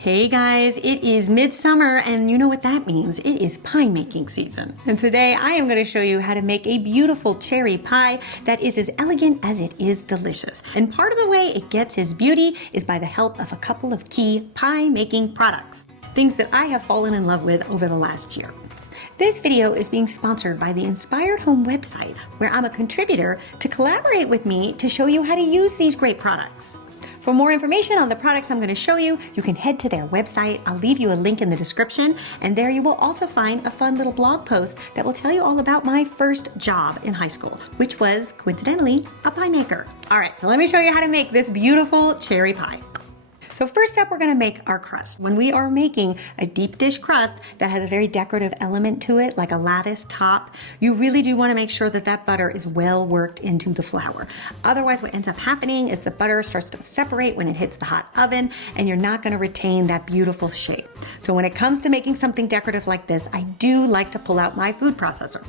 Hey guys, it is midsummer and you know what that means. It is pie making season. And today I am going to show you how to make a beautiful cherry pie that is as elegant as it is delicious. And part of the way it gets its beauty is by the help of a couple of key pie making products. Things that I have fallen in love with over the last year. This video is being sponsored by the Inspired Home website, where I'm a contributor to collaborate with me to show you how to use these great products. For more information on the products I'm going to show you, you can head to their website. I'll leave you a link in the description, and there you will also find a fun little blog post that will tell you all about my first job in high school, which was, coincidentally, a pie maker. All right, so let me show you how to make this beautiful cherry pie. So first up, we're going to make our crust. When we are making a deep dish crust that has a very decorative element to it, like a lattice top, you really do want to make sure that that butter is well worked into the flour. Otherwise, what ends up happening is the butter starts to separate when it hits the hot oven, and you're not going to retain that beautiful shape. So when it comes to making something decorative like this, I do like to pull out my food processor.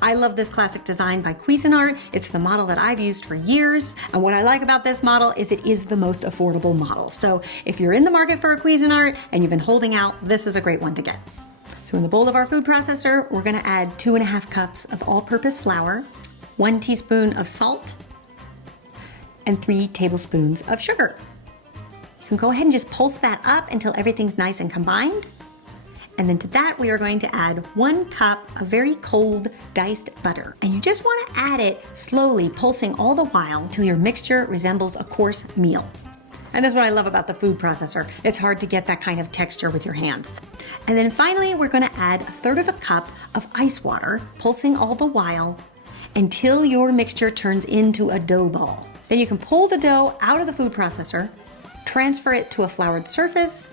I love this classic design by Cuisinart. It's the model that I've used for years. And what I like about this model is it is the most affordable model. So if you're in the market for a Cuisinart and you've been holding out, this is a great one to get. So in the bowl of our food processor, we're gonna add 2.5 cups of all-purpose flour, 1 teaspoon of salt, and 3 tablespoons of sugar. You can go ahead and just pulse that up until everything's nice and combined. And then to that, we are going to add 1 cup of very cold diced butter. And you just want to add it slowly, pulsing all the while until your mixture resembles a coarse meal. And that's what I love about the food processor. It's hard to get that kind of texture with your hands. And then finally, we're going to add 1/3 cup of ice water, pulsing all the while until your mixture turns into a dough ball. Then you can pull the dough out of the food processor, transfer it to a floured surface.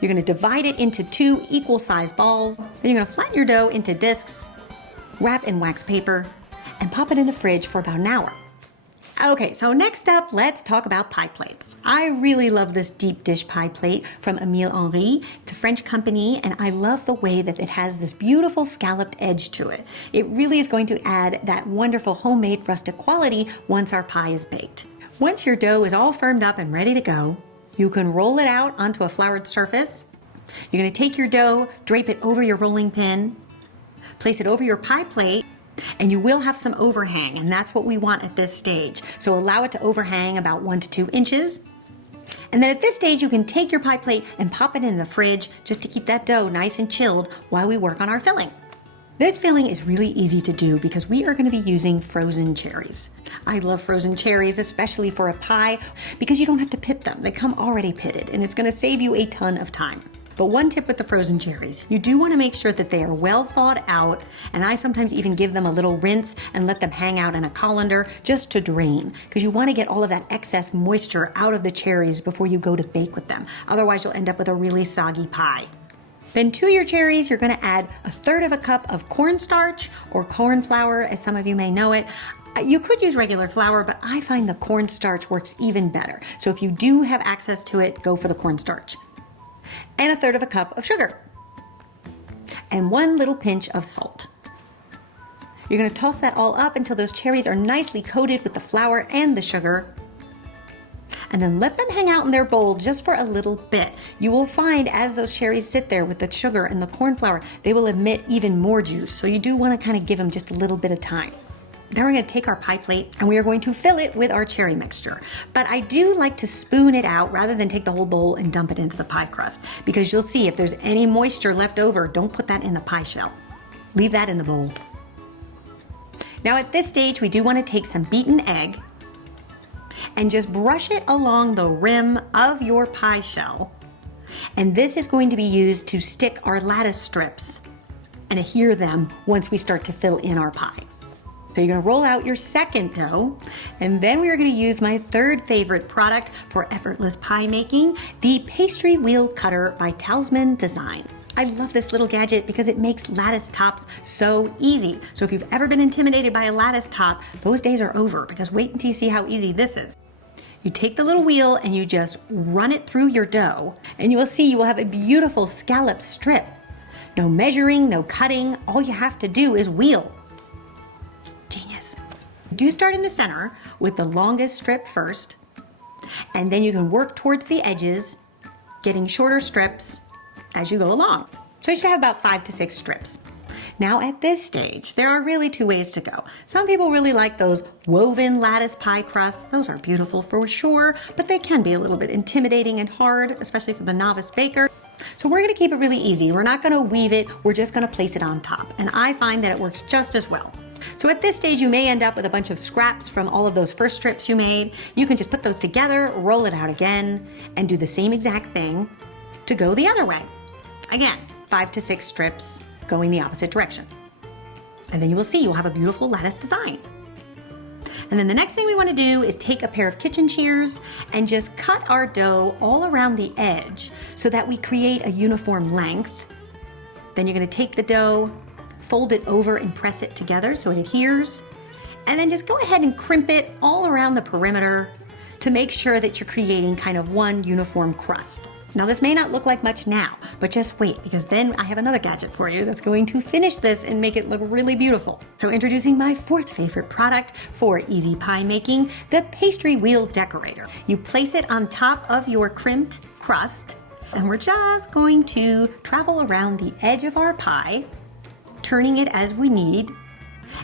You're going to divide it into 2 equal-sized balls. Then you're going to flatten your dough into discs, wrap in wax paper, and pop it in the fridge for about an hour. Okay, so next up, let's talk about pie plates. I really love this deep dish pie plate from Emile Henry. It's a French company, and I love the way that it has this beautiful scalloped edge to it. It really is going to add that wonderful homemade rustic quality once our pie is baked. Once your dough is all firmed up and ready to go, you can roll it out onto a floured surface. You're going to take your dough, drape it over your rolling pin, place it over your pie plate, and you will have some overhang, and that's what we want at this stage. So allow it to overhang about 1 to 2 inches. And then at this stage, you can take your pie plate and pop it in the fridge just to keep that dough nice and chilled while we work on our filling. This filling is really easy to do because we are going to be using frozen cherries. I love frozen cherries, especially for a pie, because you don't have to pit them. They come already pitted, and it's going to save you a ton of time. But one tip with the frozen cherries, you do want to make sure that they are well thawed out, and I sometimes even give them a little rinse and let them hang out in a colander just to drain, because you want to get all of that excess moisture out of the cherries before you go to bake with them. Otherwise, you'll end up with a really soggy pie. Then to your cherries, you're going to add 1/3 cup of cornstarch, or corn flour, as some of you may know it. You could use regular flour, but I find the cornstarch works even better. So if you do have access to it, go for the cornstarch. And 1/3 cup of sugar. And 1 little pinch of salt. You're going to toss that all up until those cherries are nicely coated with the flour and the sugar. And then let them hang out in their bowl just for a little bit. You will find as those cherries sit there with the sugar and the corn flour, they will emit even more juice. So you do want to kind of give them just a little bit of time. Then we're going to take our pie plate and we are going to fill it with our cherry mixture. But I do like to spoon it out rather than take the whole bowl and dump it into the pie crust, because you'll see if there's any moisture left over, don't put that in the pie shell. Leave that in the bowl. Now at this stage, we do want to take some beaten egg and just brush it along the rim of your pie shell. And this is going to be used to stick our lattice strips and adhere them once we start to fill in our pie. So you're going to roll out your second dough, and then we are going to use my 3rd favorite product for effortless pie making, the pastry wheel cutter by Talisman Design. I love this little gadget because it makes lattice tops so easy. So if you've ever been intimidated by a lattice top, those days are over, because wait until you see how easy this is. You take the little wheel and you just run it through your dough, and you will see you will have a beautiful scalloped strip. No measuring, no cutting, all you have to do is wheel. Genius. Do start in the center with the longest strip first, and then you can work towards the edges getting shorter strips as you go along. So you should have about 5 to 6 strips. Now at this stage, there are really 2 ways to go. Some people really like those woven lattice pie crusts. Those are beautiful for sure, but they can be a little bit intimidating and hard, especially for the novice baker. So we're gonna keep it really easy. We're not gonna weave it, we're just gonna place it on top. And I find that it works just as well. So at this stage, you may end up with a bunch of scraps from all of those first strips you made. You can just put those together, roll it out again, and do the same exact thing to go the other way. Again, 5 to 6 strips going the opposite direction. And then you will see you'll have a beautiful lattice design. And then the next thing we want to do is take a pair of kitchen shears and just cut our dough all around the edge so that we create a uniform length. Then you're going to take the dough, fold it over and press it together so it adheres, and then just go ahead and crimp it all around the perimeter to make sure that you're creating kind of one uniform crust. Now this may not look like much now, but just wait, because then I have another gadget for you that's going to finish this and make it look really beautiful. So introducing my 4th favorite product for easy pie making, the pastry wheel decorator. You place it on top of your crimped crust, and we're just going to travel around the edge of our pie, turning it as we need,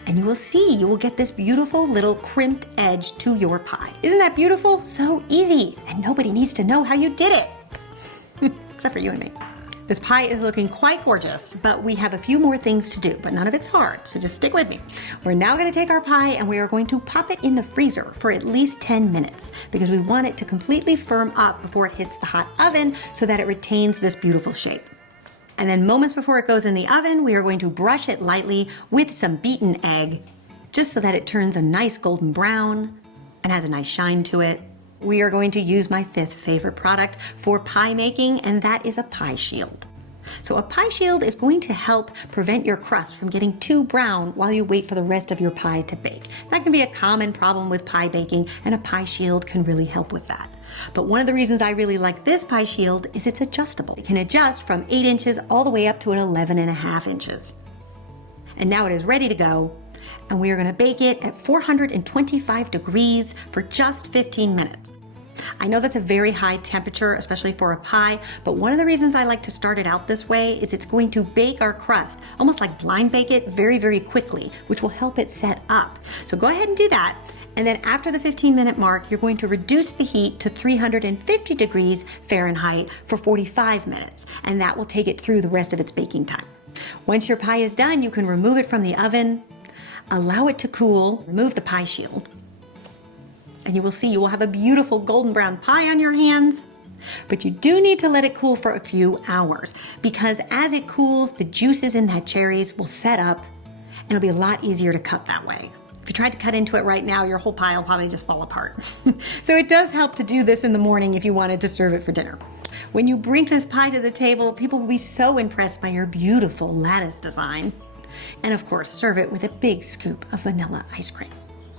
and you will see you will get this beautiful little crimped edge to your pie. Isn't that beautiful? So easy, and nobody needs to know how you did it. Except for you and me. This pie is looking quite gorgeous, but we have a few more things to do, but none of it's hard, so just stick with me. We're now gonna take our pie and we are going to pop it in the freezer for at least 10 minutes because we want it to completely firm up before it hits the hot oven so that it retains this beautiful shape. And then moments before it goes in the oven, we are going to brush it lightly with some beaten egg, just so that it turns a nice golden brown and has a nice shine to it. We are going to use my 5th favorite product for pie making, and that is a pie shield. So a pie shield is going to help prevent your crust from getting too brown while you wait for the rest of your pie to bake. That can be a common problem with pie baking, and a pie shield can really help with that. But one of the reasons I really like this pie shield is it's adjustable. It can adjust from 8 inches all the way up to an 11.5 inches. And now it is ready to go, and we are gonna bake it at 425 degrees for just 15 minutes. I know that's a very high temperature, especially for a pie, but one of the reasons I like to start it out this way is it's going to bake our crust, almost like blind bake it very, very quickly, which will help it set up. So go ahead and do that. And then after the 15-minute mark, you're going to reduce the heat to 350 degrees Fahrenheit for 45 minutes, and that will take it through the rest of its baking time. Once your pie is done, you can remove it from the oven, allow it to cool, remove the pie shield, and you will see you will have a beautiful golden brown pie on your hands. But you do need to let it cool for a few hours because as it cools, the juices in that cherries will set up and it'll be a lot easier to cut that way. If you tried to cut into it right now, your whole pie will probably just fall apart. So it does help to do this in the morning if you wanted to serve it for dinner. When you bring this pie to the table, people will be so impressed by your beautiful lattice design. And of course, serve it with a big scoop of vanilla ice cream.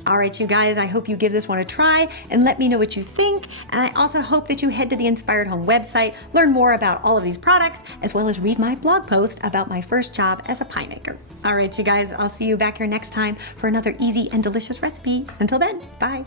All right, you guys, I hope you give this one a try and let me know what you think. And I also hope that you head to the Inspired Home website, learn more about all of these products, as well as read my blog post about my first job as a pie maker. All right, you guys, I'll see you back here next time for another easy and delicious recipe. Until then, bye.